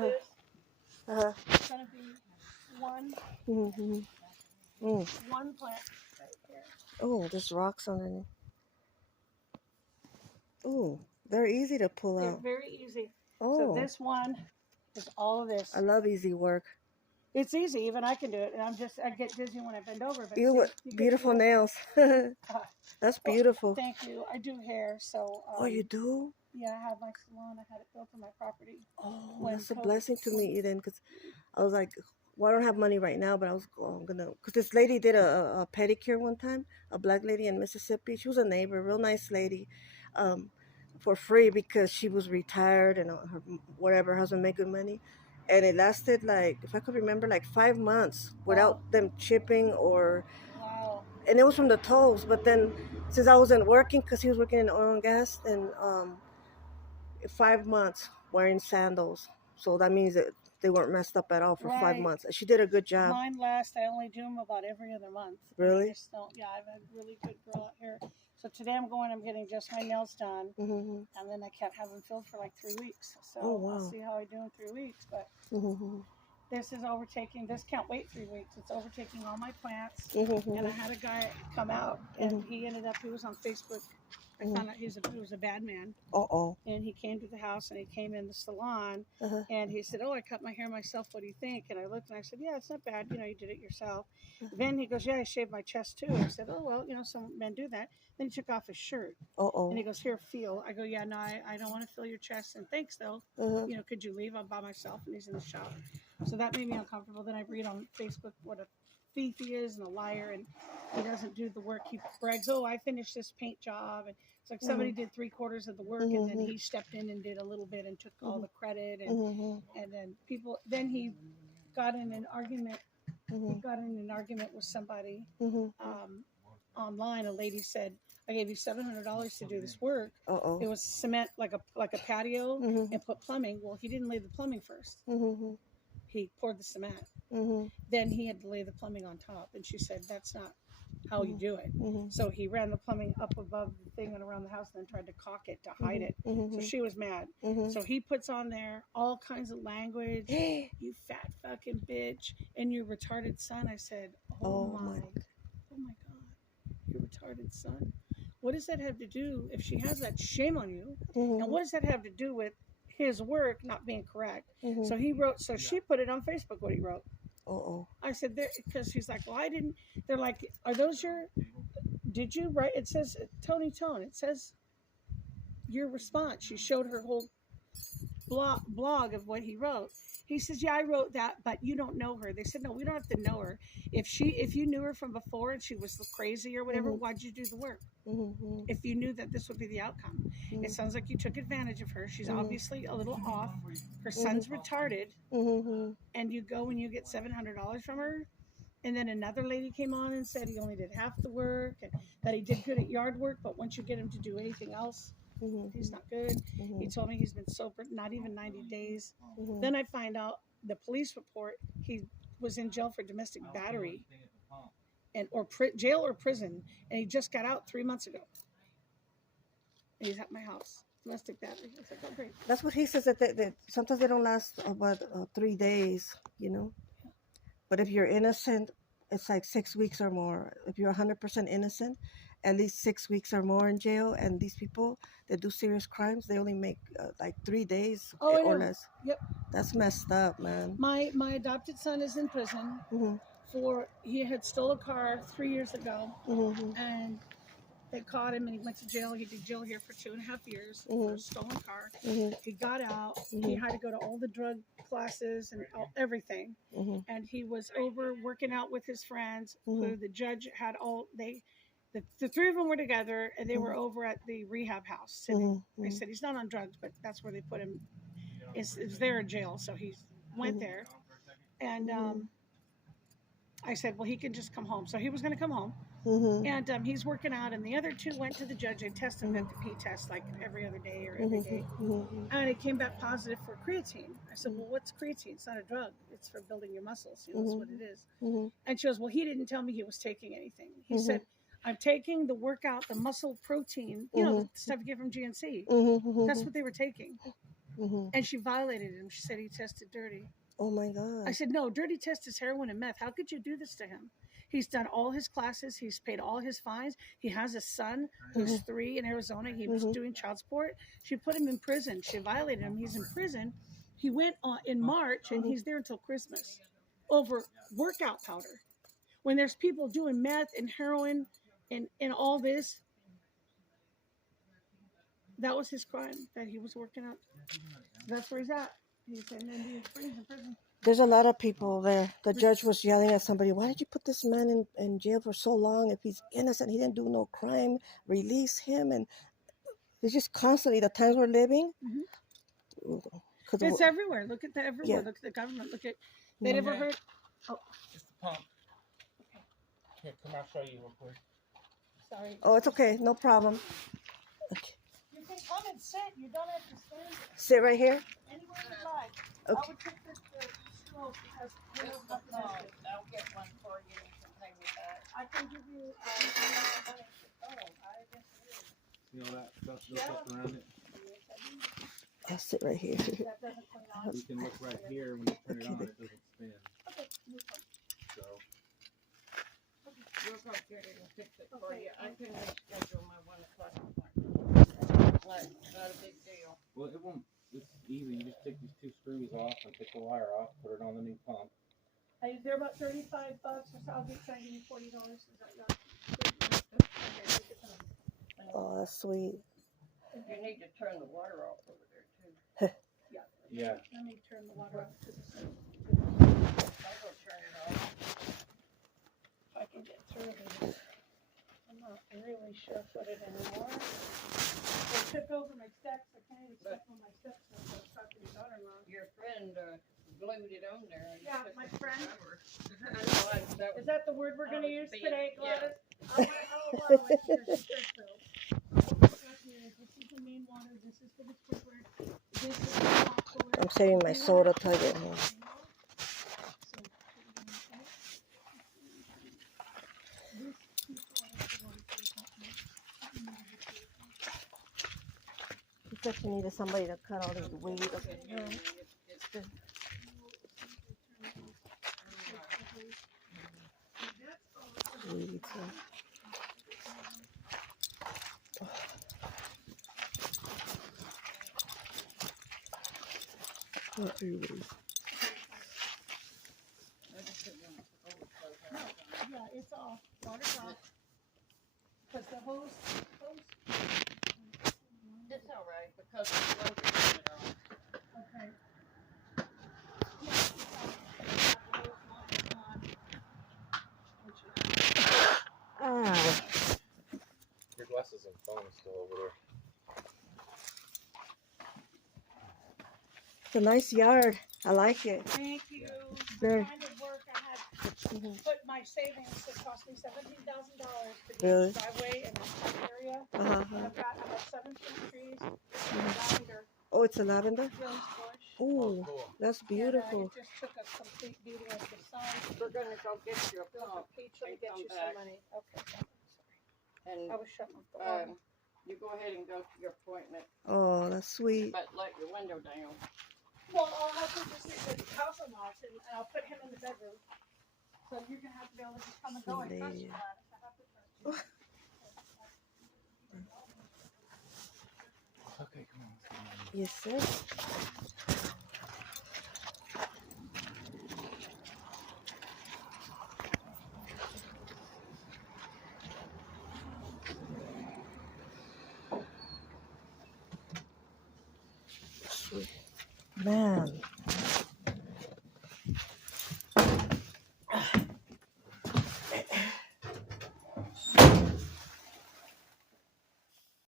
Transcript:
this. Uh-huh. It's gonna be one one plant right here. Oh, there's rocks underneath. Oh, they're easy to pull They're out. very easy. So Oh, this one is all of this. I love easy work. It's easy. Even I can do it, and I get dizzy when I bend over. But You see, what you get beautiful to nails. uh, That's well, beautiful. thank you. I do hair, so Oh, you do? yeah, I have my salon. I had it built on my property Oh, when that's a COVID. blessing to meet you then, because I was like, well, I don't have money right now, but I was gonna, because this lady did a pedicure one time, a black lady in Mississippi. She was a neighbor, real nice lady, um, for free because she was retired and her whatever husband made good money, and it lasted like, if I could remember, like 5 months Wow, without them chipping or, wow, and it was from the toes. But then since I wasn't working, because he was working in oil and gas, and 5 months wearing sandals. So that means that they weren't messed up at all for five right. months. She did a good job. Mine last. I only do them about every other month. Really? They just don't. Yeah, I have a really good girl out here. So today I'm going. I'm getting just my nails done, Mm-hmm. and then I can't have them filled for like 3 weeks. So Oh, I'll wow. see how I do in 3 weeks. But Mm-hmm. this is overtaking. This can't wait 3 weeks. It's overtaking all my plants. Mm-hmm. And I had a guy come out, and Mm-hmm. he ended up. He was on Facebook. I Mm-hmm. found out he was a bad man, Uh-oh. and he came to the house, and he came in the salon, Uh-huh. and he said, "Oh, I cut my hair myself. What do you think?" And I looked, and I said, "Yeah, it's not bad. You know, you did it yourself." Then he goes, "Yeah, I shaved my chest too." I said, "Oh well, you know, some men do that." Then he took off his shirt, and Uh-oh. he goes, "Here, feel." I go, "Yeah, no, I don't want to feel your chest, and thanks though. Uh-huh. You know, could you leave? I'm by myself." And he's in the shop, so that made me uncomfortable. Then I read on Facebook what a thief he is and a liar, and he doesn't do the work. He brags, "Oh, I finished this paint job," and it's like somebody did 3/4 of the work, and then he stepped in and did a little bit and took all the credit, Mm-hmm. and then people. Then he got in an argument. He Mm-hmm. got in an argument with somebody Mm-hmm. online. A lady said, "I gave you $700 to do this work. Uh-oh. It was cement like a patio Mm-hmm. and put plumbing." Well, he didn't lay the plumbing first. Mm-hmm. He poured the cement. Mm-hmm. Then he had to lay the plumbing on top, and she said, "That's not how you do it." Mm-hmm. So he ran the plumbing up above the thing and around the house, and then tried to caulk it to hide it. So she was mad. Mm-hmm. So he puts on there all kinds of language. "You fat fucking bitch," and "you retarded son." I said, Oh oh my. my God, you retarded son. What does that have to do? If she has that, shame on you. Mm-hmm. And what does that have to do with his work not being correct? Mm-hmm. So he wrote. So she put it on Facebook. What he wrote. Uh-oh. I said, because she's like, "Well, I didn't." They're like, "Are those your? Did you write?" It says Tony Tone. It says your response. She showed her whole blog of what he wrote. He says, "Yeah, I wrote that, but you don't know her." They said, "No, we don't have to know her. If you knew her from before and she was crazy or whatever, why'd you do the work? Mm-hmm. If you knew that this would be the outcome." It sounds like you took advantage of her. She's obviously a little off. Her son's retarded, Mm-hmm. and you go and you get $700 from her. And then another lady came on and said he only did half the work, and that he did good at yard work, but once you get him to do anything else, he's not good. He told me he's been sober not even 90 days. Then I find out the police report, he was in jail for domestic battery and jail or prison, and he just got out 3 months ago. And he's at my house. Domestic battery. I was like, "Oh, great." That's what he says, that sometimes they don't last about 3 days, you know. But if you're innocent, it's like 6 weeks or more. If you're 100% innocent, at least 6 weeks or more in jail. And these people that do serious crimes, they only make like 3 days Oh, I or know. less. Yep. That's messed up, man. My adopted son is in prison for he had stole a car 3 years ago, and they caught him and he went to jail. He did jail here for 2.5 years for a stolen car. He got out. He had to go to all the drug classes and everything. And he was over working out with his friends who the judge had the three of them were together, and they were over at the rehab house sitting. They said he's not on drugs, but that's where they put him. Is there in jail? So he went there. And I said, well, he can just come home. So he was going to come home. And he's working out, and the other two went to the judge and tested him at the P test like every other day or every day. And it came back positive for creatine. I said, well, what's creatine? It's not a drug. It's for building your muscles. You know, that's what it is. And she goes, well, he didn't tell me he was taking anything. He said, I'm taking the workout, the muscle protein, you know, the stuff you get from GNC. That's what they were taking. and she violated him. She said he tested dirty. Oh my I God. said, no, dirty test is heroin and meth. How could you do this to him? He's done all his classes. He's paid all his fines. He has a son who's 3 in Arizona. He was doing child support. She put him in prison. She violated him. He's in prison. He went in March, and he's there until Christmas over workout powder. When there's people doing meth and heroin and all this, that was his crime that he was working out. That's where he's at. He's in prison. There's a lot of people there. The judge was yelling at somebody, why did you put this man in jail for so long? If he's innocent, he didn't do no crime, release him. And it's just constantly the times we're living. It's everywhere. Look at the everywhere. Look at the government. Look at, they never heard. Oh, it's the pump. Okay. Here, come, I'll show you real quick. Sorry. Oh, it's okay. No problem. Okay. You can come and sit. You don't have to stand there. Sit right here? Anywhere you like. Okay. I would take this stool because we don't have to. I'll get one for you. You can play with that. I can give you. I guess it is. See all that stuff built up around it? I'll sit right here. That doesn't clean off. You can look right here when you turn it on, it doesn't spin. Okay, no problem. So, We'll go get it and fix it for you. I can reschedule my 1 o'clock appointment. Not a big deal. well, it won't, it's easy. You just take these 2 screws off and take the wire off, put it on the new pump. They're about $35, or so I'll be trying to give you $40. Is that right? Oh, that's sweet. You need to turn the water off over there too. Yeah. Let me turn the water off to the side. I'll go turn it off. If I can get through this. I'm not really sure-footed anymore. They took over my steps. I can't even step on my steps. So I'm going to talk to your daughter-in-law. Your friend glued it on there. and Yeah, took my it friend. forever. I know, that Is that the word we're going to use today, Yeah. Gladys? I'm going to how well it's your sister, This is the main water. This is for the sprinkler. This is the top cooler. I'm saving my soda till I get home. He said she needed somebody to cut all this weed. Weed, so. What are you doing? Yeah, it's off. Water's off. Because the hose. It's all right because it's low to it on. Okay. Ah, Your glasses and phone is still over there. it's a nice yard. I like it. Thank you. Very. The kind of work I had put my savings. It cost me $17,000 to do Really? the driveway in this area. Uh-huh. And I have 7 fruit trees, lavender, Oh, it's a lavender? rose bush. Oh, Cool. that's And, beautiful. it just took a complete beating of the sun. We're gonna go get you a Built pump a peach, let me get come you back. some money. Okay, sorry. and I was shutting off the water. you go ahead and go to your appointment, Oh, that's sweet. but let your window down. Well, I'll have to just leave the house unlocked and I'll put him in the bedroom. So you're gonna have to be able to just come and go and trust you, Lady. Gladys. I have to trust you. Okay, come on. Let's go. Yes, sir. Sweet. Man,